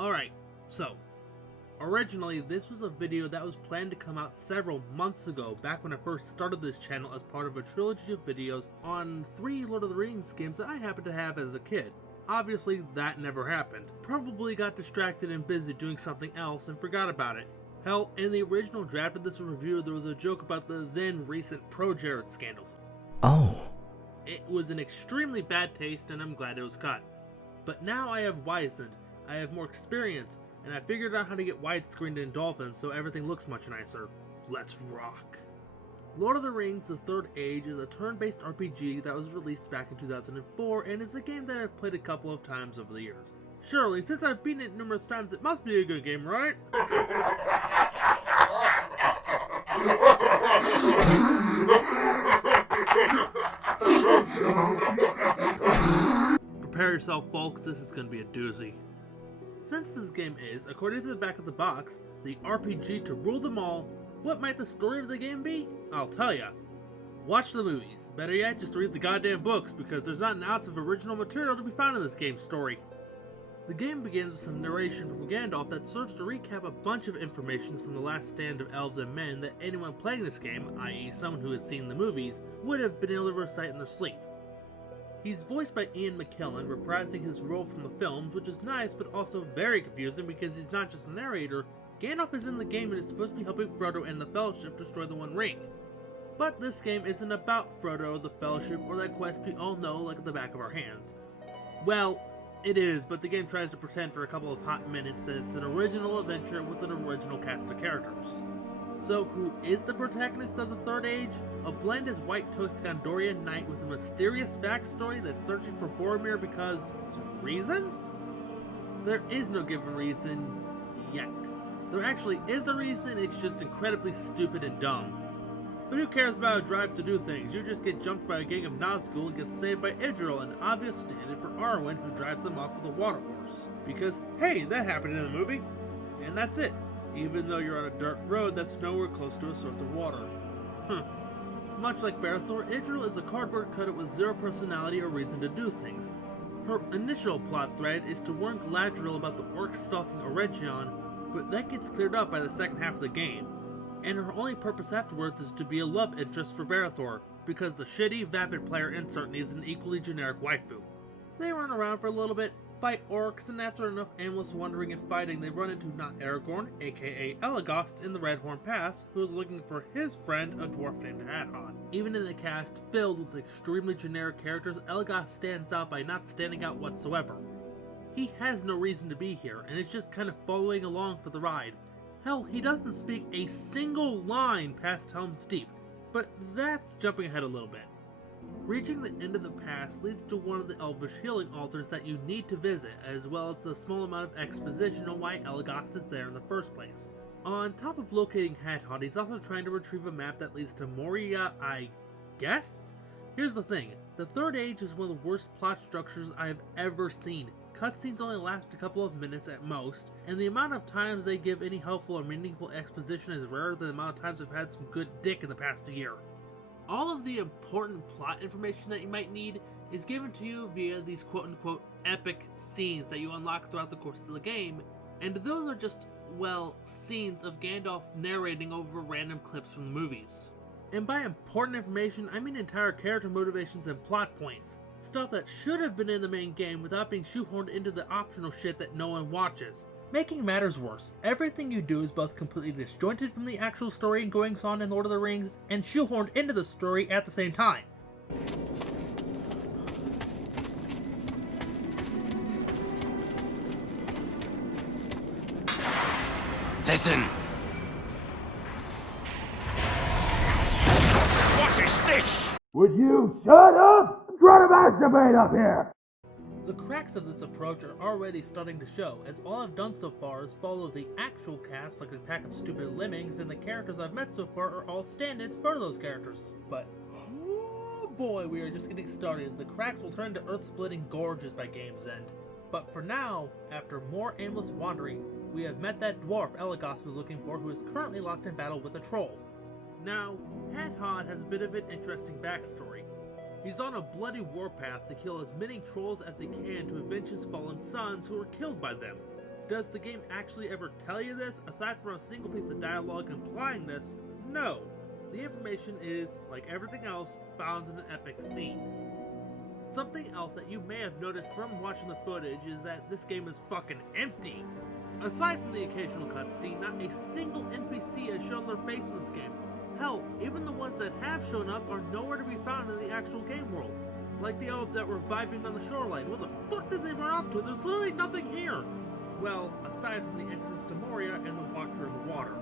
Alright, so, originally this was a video that was planned to come out several months ago, back when I first started this channel as part of a trilogy of videos on 3 Lord of the Rings games that I happened to have as a kid. Obviously, that never happened. Probably got distracted and busy doing something else and forgot about it. Hell, in the original draft of this review, there was a joke about the then recent Pro-Jared scandals. Oh. It was an extremely bad taste and I'm glad it was cut. But now I have wizened, I have more experience, and I figured out how to get widescreened in Dolphins so everything looks much nicer. Let's rock! Lord of the Rings The Third Age is a turn-based RPG that was released back in 2004 and is a game that I've played a couple of times over the years. Surely, since I've beaten it numerous times, it must be a good game, right? Prepare yourself, folks, this is going to be a doozy. Since this game is, according to the back of the box, the RPG to rule them all, what might the story of the game be? I'll tell ya. Watch the movies. Better yet, just read the goddamn books, because there's not an ounce of original material to be found in this game's story. The game begins with some narration from Gandalf that serves to recap a bunch of information from the last stand of elves and men that anyone playing this game, i.e. someone who has seen the movies, would have been able to recite in their sleep. He's voiced by Ian McKellen, reprising his role from the films, which is nice but also very confusing because he's not just a narrator. Gandalf is in the game and is supposed to be helping Frodo and the Fellowship destroy the One Ring. But this game isn't about Frodo, the Fellowship, or that quest we all know like at the back of our hands. Well, it is, but the game tries to pretend for a couple of hot minutes that it's an original adventure with an original cast of characters. So who is the protagonist of the Third Age? A bland as white-toast Gondorian knight with a mysterious backstory that's searching for Boromir because... reasons? There is no given reason... yet. There actually is a reason, it's just incredibly stupid and dumb. But who cares about a drive to do things? You just get jumped by a gang of Nazgul and get saved by Idril, an obvious stand-in for Arwen, who drives them off with a water horse. Because, hey, that happened in the movie! And that's it. Even though you're on a dirt road that's nowhere close to a source of water. Much like Berethor, Idril is a cardboard cutout with zero personality or reason to do things. Her initial plot thread is to warn Galadriel about the orcs stalking Eregion, but that gets cleared up by the second half of the game. And her only purpose afterwards is to be a love interest for Berethor, because the shitty, vapid player insert needs an equally generic waifu. They run around for a little bit, fight orcs, and after enough aimless wandering and fighting, they run into not Aragorn, aka Elagast, in the Redhorn Pass, who is looking for his friend, a dwarf named Hadhon. Even in a cast filled with extremely generic characters, Elagast stands out by not standing out whatsoever. He has no reason to be here, and is just kind of following along for the ride. Hell, he doesn't speak a single line past Helm's Deep, but that's jumping ahead a little bit. Reaching the end of the pass leads to one of the elvish healing altars that you need to visit, as well as a small amount of exposition on why Elagast is there in the first place. On top of locating Hadhon, he's also trying to retrieve a map that leads to Moria, I guess? Here's the thing, the Third Age is one of the worst plot structures I have ever seen. Cutscenes only last a couple of minutes at most, and the amount of times they give any helpful or meaningful exposition is rarer than the amount of times I've had some good dick in the past year. All of the important plot information that you might need is given to you via these quote-unquote epic scenes that you unlock throughout the course of the game, and those are just, well, scenes of Gandalf narrating over random clips from the movies. And by important information, I mean entire character motivations and plot points. Stuff that should have been in the main game without being shoehorned into the optional shit that no one watches. Making matters worse, everything you do is both completely disjointed from the actual story and goings-on in Lord of the Rings, and shoehorned into the story at the same time. Listen! What is this? Would you shut up? I'm trying to masturbate up here! The cracks of this approach are already starting to show, as all I've done so far is follow the actual cast like a pack of stupid lemmings, and the characters I've met so far are all stand-ins for those characters. But, oh boy, we are just getting started. The cracks will turn into earth-splitting gorges by game's end. But for now, after more aimless wandering, we have met that dwarf Elagast was looking for, who is currently locked in battle with a troll. Now, Hadhon has a bit of an interesting backstory. He's on a bloody warpath to kill as many trolls as he can to avenge his fallen sons who were killed by them. does the game actually ever tell you this? Aside from a single piece of dialogue implying this, no. The information is, like everything else, found in an epic scene. Something else that you may have noticed from watching the footage is that this game is fucking empty. Aside from the occasional cutscene, not a single NPC has shown their face in this game. Hell, even the ones that have shown up are nowhere to be found in the actual game world. Like the elves that were vibing on the shoreline. What the fuck did they run off to? There's literally nothing here! Well, aside from the entrance to Moria and the Watcher in the water.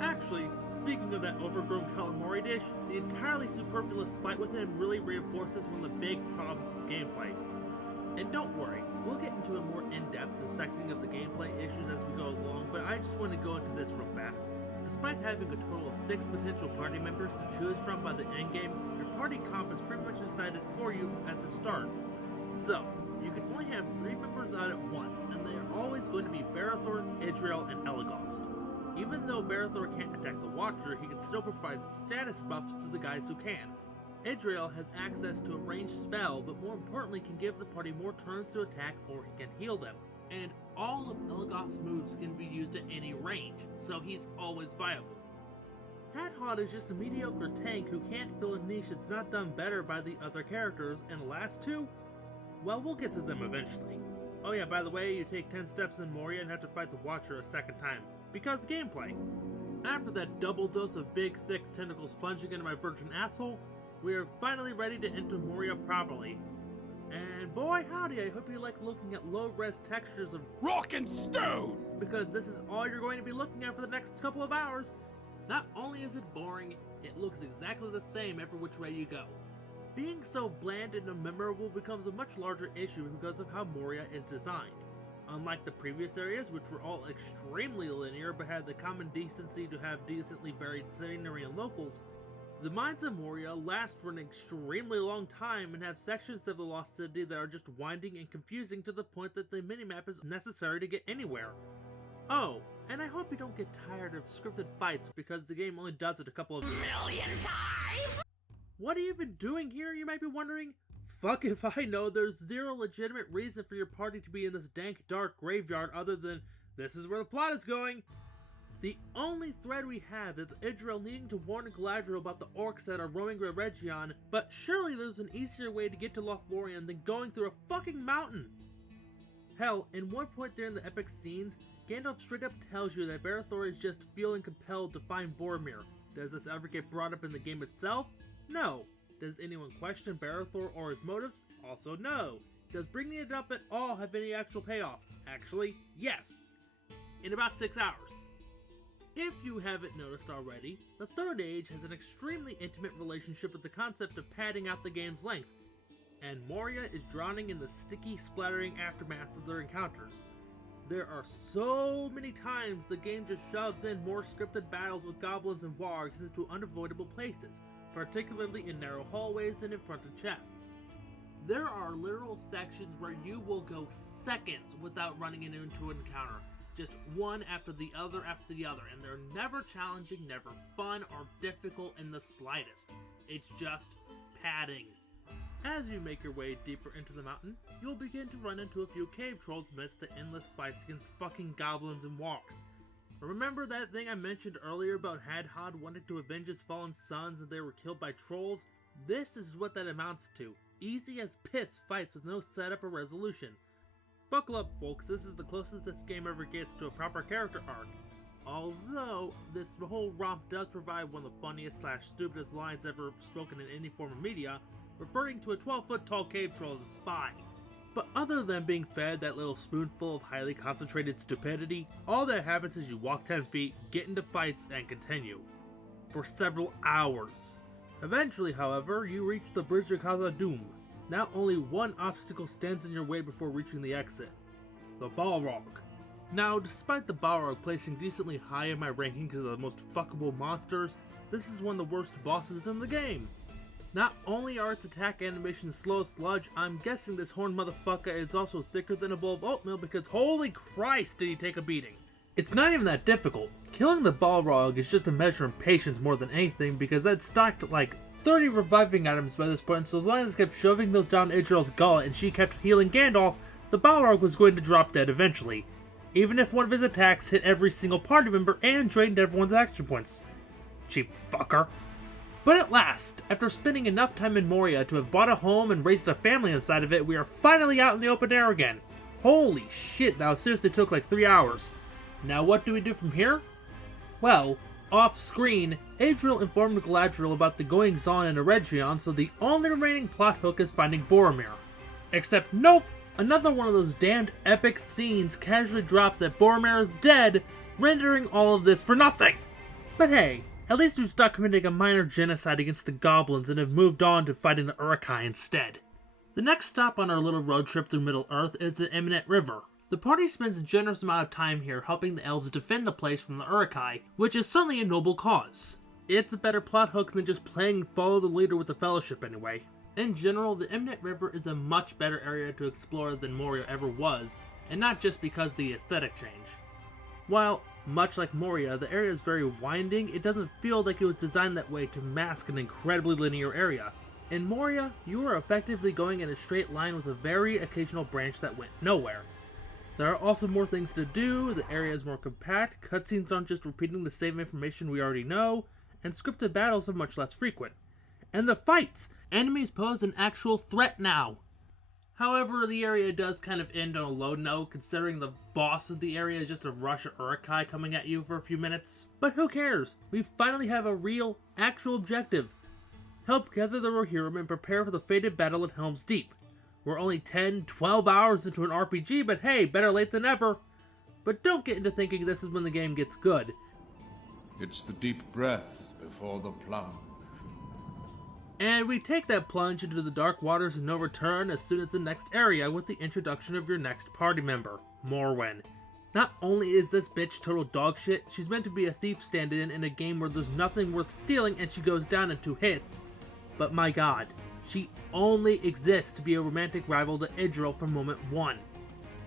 Actually, speaking of that overgrown calamari dish, the entirely superfluous fight with him really reinforces one of the big problems with the gameplay. And don't worry, we'll get into a more in-depth dissecting of the gameplay issues as we go along, but I just want to go into this real fast. Despite having a total of 6 potential party members to choose from by the endgame, your party comp is pretty much decided for you at the start. So, you can only have 3 members out at once, and they are always going to be Barathor, Idriel, and Elagast. Even though Barathor can't attack the Watcher, he can still provide status buffs to the guys who can. Idriel has access to a ranged spell, but more importantly can give the party more turns to attack or he can heal them. And all of Elagast's moves can be used at any range, so he's always viable. Hadhod is just a mediocre tank who can't fill a niche that's not done better by the other characters, and the last 2? Well, we'll get to them eventually. Oh yeah, by the way, you take 10 steps in Moria and have to fight the Watcher a second time, because gameplay. After that double dose of big, thick tentacles plunging into my virgin asshole, we are finally ready to enter Moria properly. And boy howdy, I hope you like looking at low-res textures of Rock and stone! because this is all you're going to be looking at for the next couple of hours. Not only is it boring, it looks exactly the same every which way you go. Being so bland and unmemorable becomes a much larger issue because of how Moria is designed. Unlike the previous areas, which were all extremely linear but had the common decency to have decently varied scenery and locals, the mines of Moria last for an extremely long time and have sections of the Lost City that are just winding and confusing to the point that the minimap is necessary to get anywhere. Oh, and I hope you don't get tired of scripted fights because the game only does it a couple of million times! What are you even doing here, you might be wondering? Fuck if I know, there's zero legitimate reason for your party to be in this dank, dark graveyard other than this is where the plot is going. The only thread we have is Idriel needing to warn Galadriel about the orcs that are roaming Region, but surely there's an easier way to get to Lothlorien than going through a fucking mountain! Hell, in one point during the epic scenes, Gandalf straight up tells you that Barathor is just feeling compelled to find Boromir. Does this ever get brought up in the game itself? No. Does anyone question Barathor or his motives? Also no. Does bringing it up at all have any actual payoff? Actually, yes. In about 6 hours. If you haven't noticed already, the Third Age has an extremely intimate relationship with the concept of padding out the game's length, and Moria is drowning in the sticky, splattering aftermath of their encounters. There are so many times the game just shoves in more scripted battles with goblins and wargs into unavoidable places, particularly in narrow hallways and in front of chests. There are literal sections where you will go seconds without running into an encounter, just one after the other, and they're never challenging, never fun, or difficult in the slightest. It's just padding. As you make your way deeper into the mountain, you'll begin to run into a few cave trolls amidst the endless fights against fucking goblins and wargs. Remember that thing I mentioned earlier about Hadhod wanting to avenge his fallen sons and they were killed by trolls? This is what that amounts to. Easy as piss fights with no setup or resolution. Buckle up, folks, this is the closest this game ever gets to a proper character arc. Although, this whole romp does provide one of the funniest / stupidest lines ever spoken in any form of media, referring to a 12-foot tall cave troll as a spy. But other than being fed that little spoonful of highly concentrated stupidity, all that happens is you walk 10 feet, get into fights, and continue. For several hours. Eventually, however, you reach the Bridge of Khazad-dûm. Now only one obstacle stands in your way before reaching the exit. The Balrog. Now, despite the Balrog placing decently high in my rankings as the most fuckable monsters, this is one of the worst bosses in the game. Not only are its attack animations slow as sludge, I'm guessing this horned motherfucker is also thicker than a bowl of oatmeal because holy Christ did he take a beating. It's not even that difficult. Killing the Balrog is just a measure of patience more than anything because I'd stocked like 30 reviving items by this point, so as long as I kept shoving those down Idriel's gullet and she kept healing Gandalf, the Balrog was going to drop dead eventually. even if one of his attacks hit every single party member and drained everyone's action points. Cheap fucker. But at last, after spending enough time in Moria to have bought a home and raised a family inside of it, we are finally out in the open air again. Holy shit, that seriously took like 3 hours. Now what do we do from here? Well, off screen, Adriel informed Galadriel about the goings-on in Eregion, so the only remaining plot hook is finding Boromir. Except nope, another one of those damned epic scenes casually drops that Boromir is dead, rendering all of this for nothing. But hey, at least we've stopped committing a minor genocide against the goblins and have moved on to fighting the Uruk-hai instead. The next stop on our little road trip through Middle-earth is the Imminent River. The party spends a generous amount of time here helping the elves defend the place from the Uruk-hai, which is certainly a noble cause. It's a better plot hook than just playing follow the leader with the Fellowship anyway. In general, the Imminent River is a much better area to explore than Moria ever was, and not just because of the aesthetic change. While, much like Moria, the area is very winding, it doesn't feel like it was designed that way to mask an incredibly linear area. In Moria, you are effectively going in a straight line with a very occasional branch that went nowhere. There are also more things to do, the area is more compact, cutscenes aren't just repeating the same information we already know, and scripted battles are much less frequent. And the fights! Enemies pose an actual threat now! However, the area does kind of end on a low note, considering the boss of the area is just a rush of Uruk-hai coming at you for a few minutes. But who cares? We finally have a real, actual objective. Help gather the Rohirrim and prepare for the fated battle at Helm's Deep. We're only 10-12 hours into an RPG, but hey, better late than never. But don't get into thinking this is when the game gets good. It's the deep breath before the plunge. And we take that plunge into the dark waters of no return as soon as the next area with the introduction of your next party member, Morwen. Not only is this bitch total dog shit, she's meant to be a thief stand-in in a game where there's nothing worth stealing and she goes down in 2 hits. But my god, she only exists to be a romantic rival to Idril from moment 1.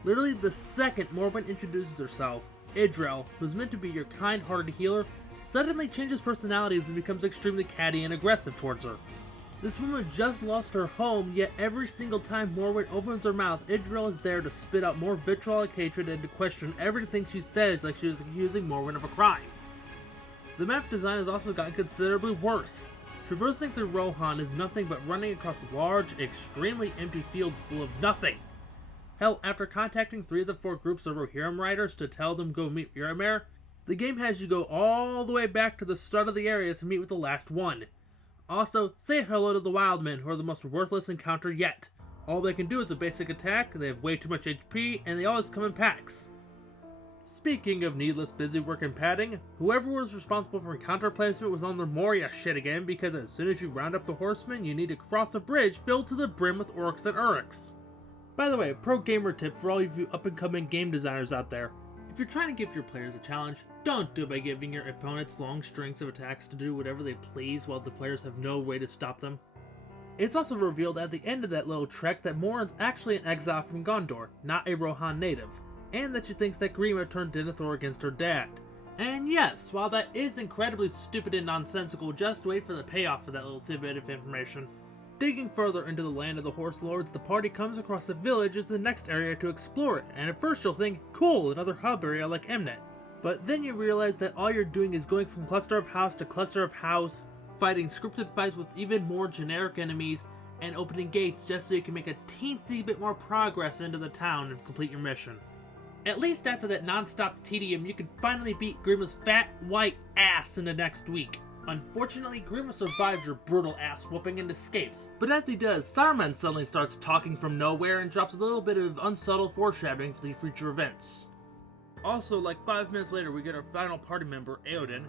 Literally the second Morwen introduces herself, Idril, who's meant to be your kind-hearted healer, suddenly changes personalities and becomes extremely catty and aggressive towards her. This woman just lost her home, yet every single time Morwen opens her mouth, Idril is there to spit out more vitriolic hatred and to question everything she says like she was accusing Morwen of a crime. The map design has also gotten considerably worse. Traversing through Rohan is nothing but running across large, extremely empty fields full of nothing. Hell, after contacting 3 of the 4 groups of Rohirrim riders to tell them go meet Miramir, the game has you go all the way back to the start of the area to meet with the last one. Also, say hello to the Wildmen, who are the most worthless encounter yet. All they can do is a basic attack, they have way too much HP, and they always come in packs. Speaking of needless busy work and padding, whoever was responsible for encounter placement was on their Moria shit again, because as soon as you round up the horsemen, you need to cross a bridge filled to the brim with orcs and uruks. By the way, pro gamer tip for all of you up-and-coming game designers out there. If you're trying to give your players a challenge, don't do it by giving your opponents long strings of attacks to do whatever they please while the players have no way to stop them. It's also revealed at the end of that little trek that Morin's actually an exile from Gondor, not a Rohan native, and that she thinks that Grima turned Denethor against her dad. And yes, while that is incredibly stupid and nonsensical, just wait for the payoff for that little tidbit of information. Digging further into the land of the Horse Lords, the party comes across a village as the next area to explore it, and at first you'll think, cool, another hub area like Emnet. But then you realize that all you're doing is going from cluster of house to cluster of house, fighting scripted fights with even more generic enemies, and opening gates just so you can make a teensy bit more progress into the town and complete your mission. At least after that non-stop tedium, you can finally beat Grima's fat, white ass in the next week. Unfortunately, Grima survives her brutal ass whooping and escapes, but as he does, Saruman suddenly starts talking from nowhere and drops a little bit of unsubtle foreshadowing for the future events. Also, like 5 minutes later, we get our final party member, Eowyn.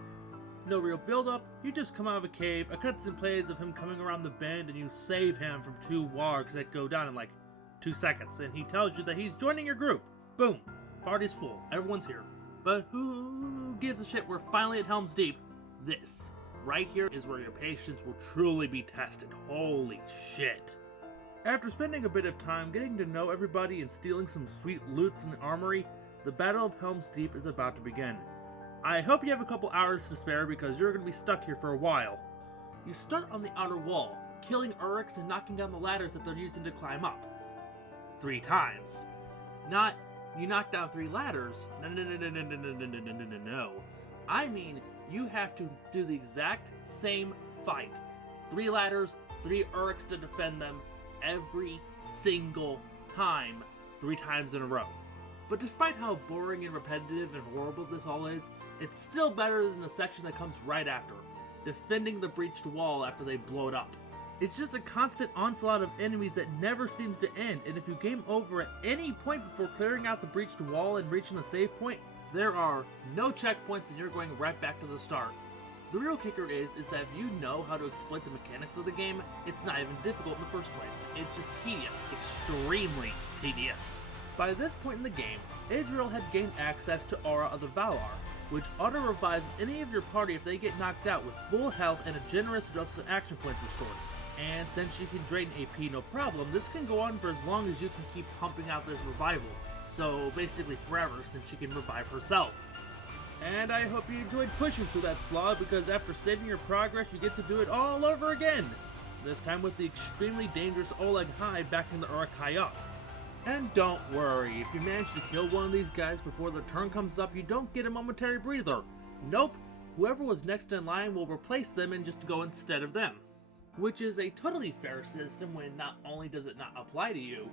No real build-up, you just come out of a cave, a cutscene plays of him coming around the bend, and you save him from 2 wargs that go down in like 2 seconds, and he tells you that he's joining your group. Boom! Party's full, everyone's here. But who gives a shit, we're finally at Helm's Deep. This right here is where your patience will truly be tested. Holy shit. After spending a bit of time getting to know everybody and stealing some sweet loot from the armory, the Battle of Helm's Deep is about to begin. I hope you have a couple hours to spare because you're going to be stuck here for a while. You start on the outer wall, killing uruks and knocking down the ladders that they're using to climb up. 3 times. Not you knock down 3 ladders. No. I mean, you have to do the exact same fight. 3 ladders, 3 Uruks to defend them, every single time, 3 times in a row. But despite how boring and repetitive and horrible this all is, it's still better than the section that comes right after, defending the breached wall after they blow it up. It's just a constant onslaught of enemies that never seems to end, and if you game over at any point before clearing out the breached wall and reaching the save point, there are no checkpoints and you're going right back to the start. The real kicker is that if you know how to exploit the mechanics of the game, it's not even difficult in the first place. It's just tedious, extremely tedious. By this point in the game, Idril had gained access to Aura of the Valar, which auto-revives any of your party if they get knocked out with full health and a generous dose of action points restored. And since you can drain AP no problem, this can go on for as long as you can keep pumping out this revival. So basically forever, since she can revive herself. And I hope you enjoyed pushing through that slog, because after saving your progress, you get to do it all over again! This time with the extremely dangerous Oleg High backing the Uruk High up. And don't worry, if you manage to kill one of these guys before their turn comes up, you don't get a momentary breather. Nope, whoever was next in line will replace them and just go instead of them. Which is a totally fair system when not only does it not apply to you,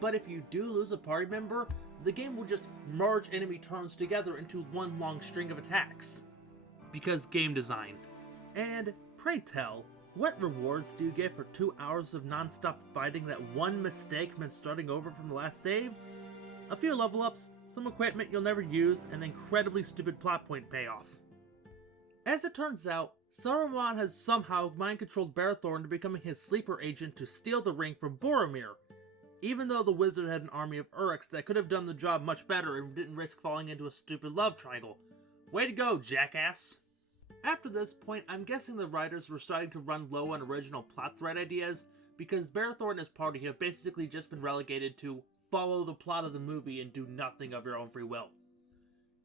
but if you do lose a party member, the game will just merge enemy turns together into one long string of attacks. Because game design. And pray tell, what rewards do you get for 2 hours of non-stop fighting that one mistake meant starting over from the last save? A few level ups, some equipment you'll never use, and an incredibly stupid plot point payoff. As it turns out, Saruman has somehow mind-controlled Barathor into becoming his sleeper agent to steal the ring from Boromir, even though the wizard had an army of Uruks that could have done the job much better and didn't risk falling into a stupid love triangle. Way to go, jackass! After this point, I'm guessing the writers were starting to run low on original plot thread ideas, because Barathor and his party have basically just been relegated to follow the plot of the movie and do nothing of your own free will.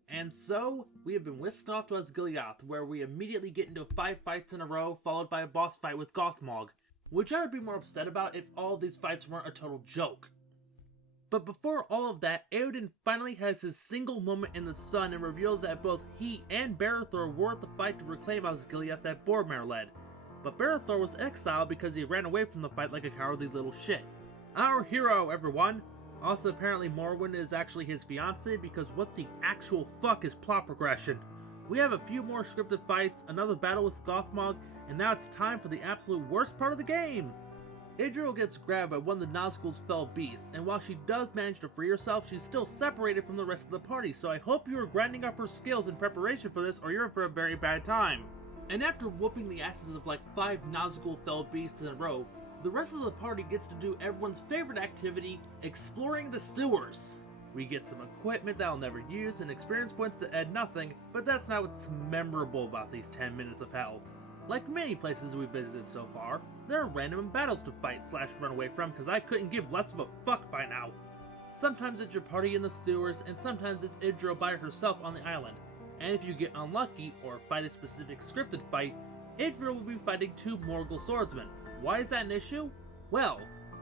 And so, we have been whisked off to Osgiliath, where we immediately get into 5 fights in a row, followed by a boss fight with Gothmog, which I would be more upset about if all of these fights weren't a total joke. But before all of that, Eowyn finally has his single moment in the sun and reveals that both he and Barathor were at the fight to reclaim Osgiliath that Boromir led. But Barathor was exiled because he ran away from the fight like a cowardly little shit. Our hero, everyone! Also, apparently Morwen is actually his fiancée, because what the actual fuck is plot progression? We have a few more scripted fights, another battle with Gothmog, and now it's time for the absolute worst part of the game! Idril gets grabbed by one of the Nazgul's fell beasts, and while she does manage to free herself, she's still separated from the rest of the party, so I hope you are grinding up her skills in preparation for this, or you're in for a very bad time. And after whooping the asses of like 5 Nazgul fell beasts in a row, the rest of the party gets to do everyone's favorite activity, exploring the sewers. We get some equipment that I'll never use and experience points that add nothing, but that's not what's memorable about these 10 minutes of hell. Like many places we've visited so far, there are random battles to fight / run away from, because I couldn't give less of a fuck by now. Sometimes it's your party in the sewers, and sometimes it's Idril by herself on the island. And if you get unlucky, or fight a specific scripted fight, Idril will be fighting 2 Morgul swordsmen. Why is that an issue? Well,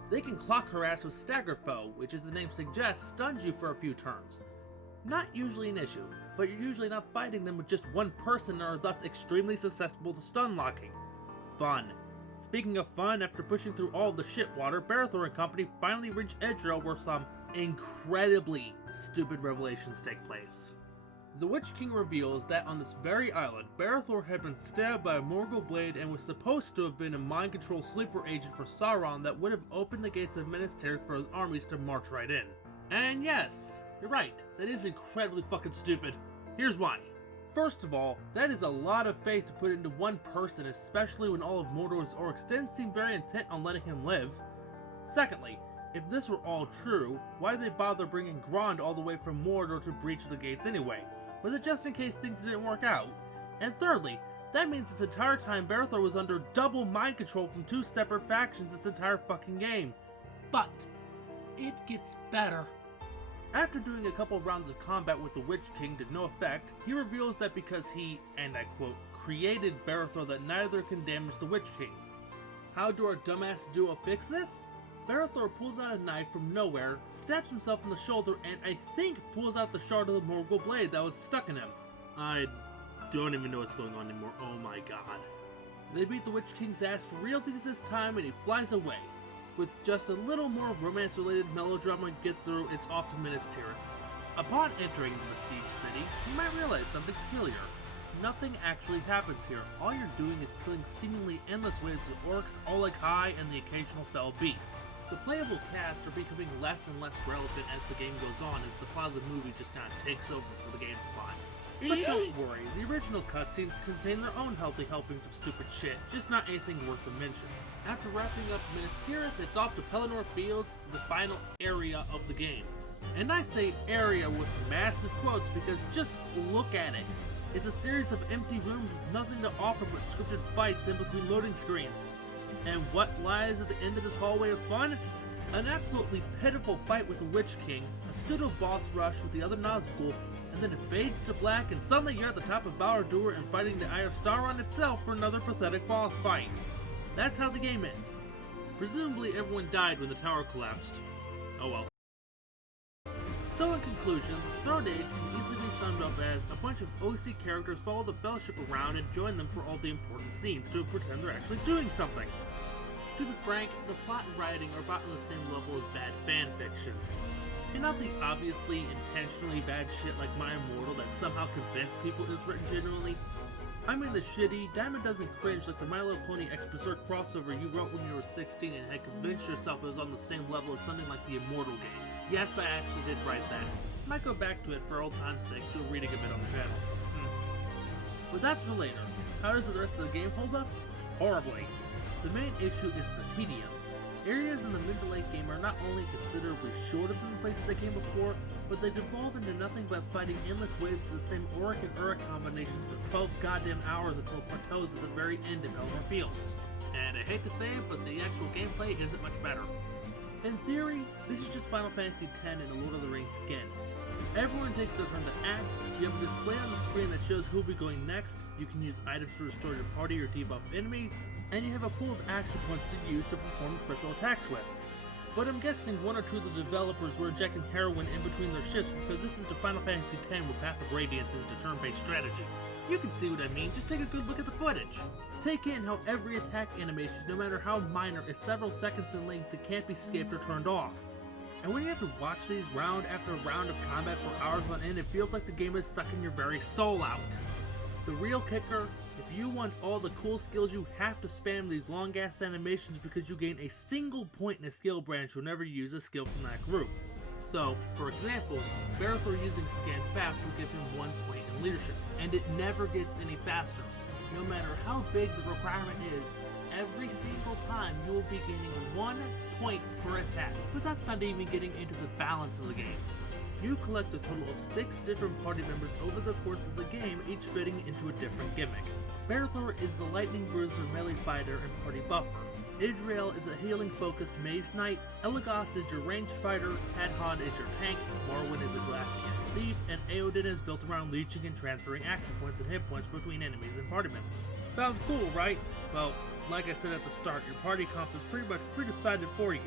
they can clock her ass with Stagger Foe, which as the name suggests, stuns you for a few turns. Not usually an issue, but you're usually not fighting them with just one person and are thus extremely susceptible to stun locking. Fun. Speaking of fun, after pushing through all the shit water, Barathor and company finally reach Idril, where some incredibly stupid revelations take place. The Witch King reveals that on this very island, Barathor had been stabbed by a Morgul blade and was supposed to have been a mind-control sleeper agent for Sauron that would have opened the gates of Minas Tirith for his armies to march right in. And yes, you're right, that is incredibly fucking stupid. Here's why. First of all, that is a lot of faith to put into one person, especially when all of Mordor's orcs didn't seem very intent on letting him live. Secondly, if this were all true, why did they bother bringing Grond all the way from Mordor to breach the gates anyway? Was it just in case things didn't work out? And thirdly, that means this entire time Barathor was under double mind control from 2 separate factions this entire fucking game. But it gets better. After doing a couple rounds of combat with the Witch King to no effect, he reveals that because he, and I quote, created Barathor, that neither can damage the Witch King. How do our dumbass duo fix this? Barathor pulls out a knife from nowhere, stabs himself in the shoulder, and I think pulls out the shard of the Morgul blade that was stuck in him. I don't even know what's going on anymore, oh my god. They beat the Witch King's ass for realsies this time and he flies away. With just a little more romance-related melodrama to get through, it's off to Minas Tirith. Upon entering the besieged city, you might realize something peculiar. Nothing actually happens here. All you're doing is killing seemingly endless waves of orcs, Oleg High, and the occasional fell beast. The playable cast are becoming less and less relevant as the game goes on, as the plot of the movie just kind of takes over for the game's plot. But don't worry, the original cutscenes contain their own healthy helpings of stupid shit, just not anything worth a mention. After wrapping up Minas Tirith, it's off to Pelennor Fields, the final area of the game. And I say area with massive quotes because just look at it. It's a series of empty rooms with nothing to offer but scripted fights in between loading screens. And what lies at the end of this hallway of fun? An absolutely pitiful fight with the Witch King, a pseudo-boss rush with the other Nazgul, and then it fades to black and suddenly you're at the top of Barad-dûr and fighting the Eye of Sauron itself for another pathetic boss fight. That's how the game ends. Presumably everyone died when the tower collapsed. Oh well. So in conclusion, Third Age can easily be summed up as a bunch of OC characters follow the Fellowship around and join them for all the important scenes to pretend they're actually doing something. To be frank, the plot and writing are about on the same level as bad fanfiction. And not the obviously intentionally bad shit like My Immortal that somehow convinced people it's written genuinely. I mean the shitty, Diamond doesn't cringe like the My Little Pony X Berserk crossover you wrote when you were 16 and had convinced yourself it was on the same level as something like the Immortal game. Yes, I actually did write that. Might go back to it for old time's sake, still reading a bit on the channel. But that's for later. How does the rest of the game hold up? Horribly. The main issue is the tedium. Areas in the mid to late game are not only considerably shorter than the places they came before, but they devolve into nothing but fighting endless waves of the same Auric and Uruk combinations for 12 goddamn hours until it plateaus at the very end of Pelennor Fields. And I hate to say it, but the actual gameplay isn't much better. In theory, this is just Final Fantasy X in a Lord of the Rings skin. Everyone takes their turn to act, you have a display on the screen that shows who will be going next, you can use items to restore your party or debuff enemies, and you have a pool of action points to use to perform special attacks with. But I'm guessing one or two of the developers were injecting heroin in between their shifts because this is the Final Fantasy X with Path of Radiance is the turn-based strategy. You can see what I mean, just take a good look at the footage. Take in how every attack animation, no matter how minor, is several seconds in length that can't be skipped or turned off. And when you have to watch these round after round of combat for hours on end, it feels like the game is sucking your very soul out. The real kicker, if you want all the cool skills, you have to spam these long ass animations because you gain a single point in a skill branch whenever you use a skill from that group. So, for example, Barathor using Scan Fast will give him 1 point in leadership, and it never gets any faster. No matter how big the requirement is, every single time you will be gaining 1 point per attack. But that's not even getting into the balance of the game. You collect a total of 6 different party members over the course of the game, each fitting into a different gimmick. Barathor is the Lightning Bruiser melee fighter and party buffer. Idriel is a healing-focused mage knight, Elagast is your ranged fighter, Hadhod is your tank, Morrowind is a glassy thief, and Eowyn is built around leeching and transferring action points and hit points between enemies and party members. Sounds cool, right? Well, like I said at the start, your party comp is pretty much pre-decided for you.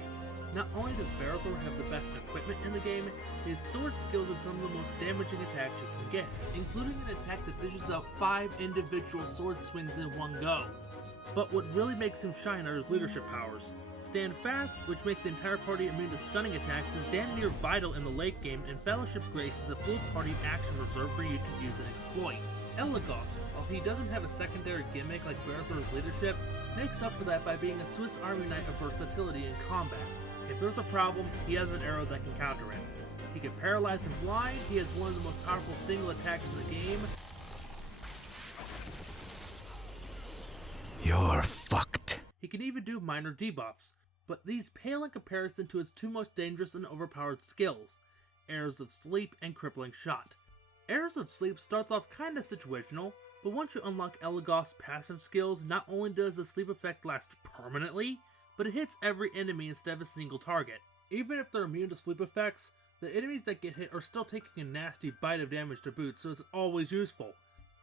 Not only does Barathor have the best equipment in the game, his sword skills are some of the most damaging attacks you can get, including an attack that dishes out 5 individual sword swings in one go. But what really makes him shine are his leadership powers. Stand Fast, which makes the entire party immune to stunning attacks, is damn near vital in the late game, and Fellowship Grace is a full party action reserved for you to use and exploit. Elagast, while he doesn't have a secondary gimmick like Barathor's leadership, makes up for that by being a Swiss Army knife of versatility in combat. If there's a problem, he has an arrow that can counter it. He can paralyze and blind, he has one of the most powerful single attacks in the game. You're fucked. He can even do minor debuffs, but these pale in comparison to his 2 most dangerous and overpowered skills, Arrows of Sleep and Crippling Shot. Arrows of Sleep starts off kinda situational, but once you unlock Elagast's passive skills, not only does the sleep effect last permanently, but it hits every enemy instead of a single target. Even if they're immune to sleep effects, the enemies that get hit are still taking a nasty bite of damage to boot, so it's always useful.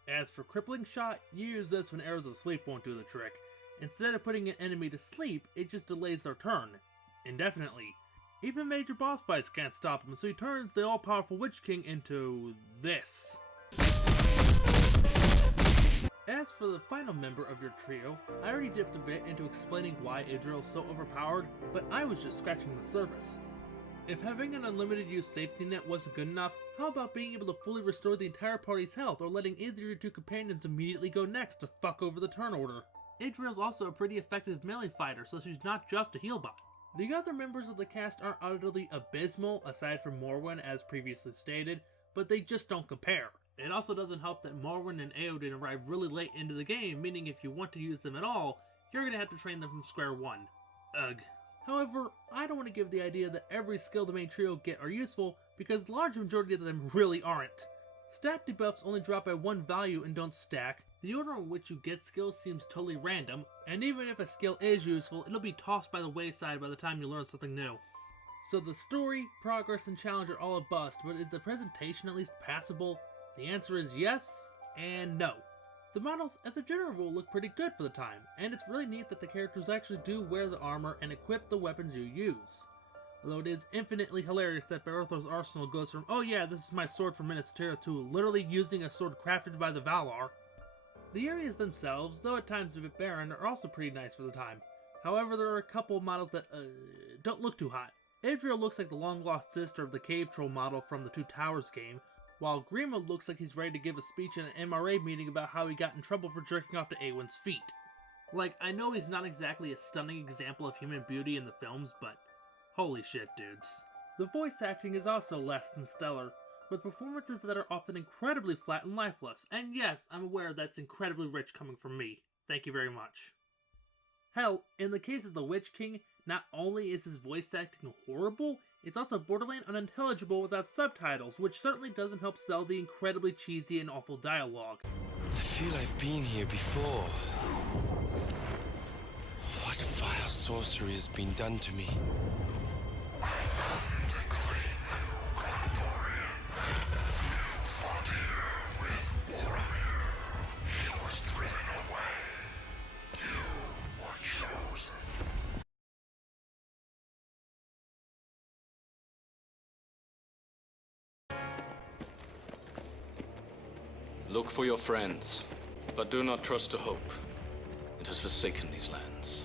As for Crippling Shot, you use this when Arrows of Sleep won't do the trick. Instead of putting an enemy to sleep, it just delays their turn. indefinitely. Even major boss fights can't stop him, so he turns the all-powerful Witch King into this. As for the final member of your trio, I already dipped a bit into explaining why Idril is so overpowered, but I was just scratching the surface. If having an unlimited use safety net wasn't good enough, how about being able to fully restore the entire party's health, or letting either of your two companions immediately go next to fuck over the turn order? Idril's also a pretty effective melee fighter, so she's not just a heal bot. The other members of the cast aren't utterly abysmal, aside from Morwen as previously stated, but they just don't compare. It also doesn't help that Morwen and Eowyn arrive really late into the game, meaning if you want to use them at all, you're gonna have to train them from square one. Ugh. However, I don't want to give the idea that every skill the main trio get are useful, because the large majority of them really aren't. Stat debuffs only drop by one value and don't stack, the order in which you get skills seems totally random, and even if a skill is useful, it'll be tossed by the wayside by the time you learn something new. So the story, progress, and challenge are all a bust, but is the presentation at least passable? The answer is yes and no. The models, as a general rule, look pretty good for the time, and it's really neat that the characters actually do wear the armor and equip the weapons you use. Although it is infinitely hilarious that Berothar's arsenal goes from, oh yeah, this is my sword from Minas Tirith, to literally using a sword crafted by the Valar. The areas themselves, though at times a bit barren, are also pretty nice for the time. However, there are a couple of models that don't look too hot. Idril looks like the long-lost sister of the cave troll model from the Two Towers game, while Grima looks like he's ready to give a speech in an MRA meeting about how he got in trouble for jerking off to Eowyn's feet. Like, I know he's not exactly a stunning example of human beauty in the films, but holy shit, dudes. The voice acting is also less than stellar, with performances that are often incredibly flat and lifeless, and yes, I'm aware that's incredibly rich coming from me. Thank you very much. Hell, in the case of the Witch King, not only is his voice acting horrible, it's also borderline unintelligible without subtitles, which certainly doesn't help sell the incredibly cheesy and awful dialogue. I feel I've been here before. What vile sorcery has been done to me? Look for your friends, but do not trust to hope. It has forsaken these lands.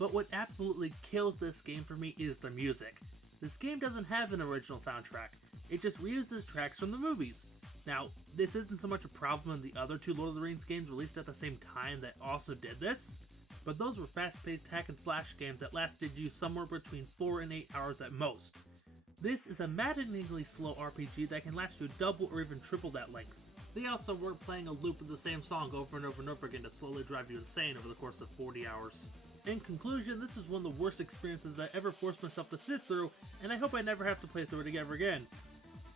But what absolutely kills this game for me is the music. This game doesn't have an original soundtrack, it just reuses tracks from the movies. Now, this isn't so much a problem in the other two Lord of the Rings games released at the same time that also did this, but those were fast-paced hack and slash games that lasted you somewhere between 4 and 8 hours at most. This is a maddeningly slow RPG that can last you double or even triple that length. They also weren't playing a loop of the same song over and over and over again to slowly drive you insane over the course of 40 hours. In conclusion, this is one of the worst experiences I ever forced myself to sit through, and I hope I never have to play through it ever again.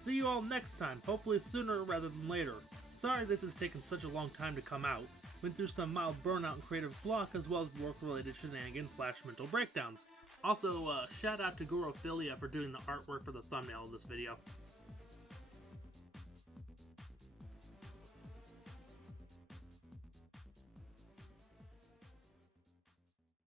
See you all next time, hopefully sooner rather than later. Sorry this has taken such a long time to come out. Went through some mild burnout and creative block as well as work-related shenanigans / mental breakdowns. Also, shout out to Gurophilia for doing the artwork for the thumbnail of this video.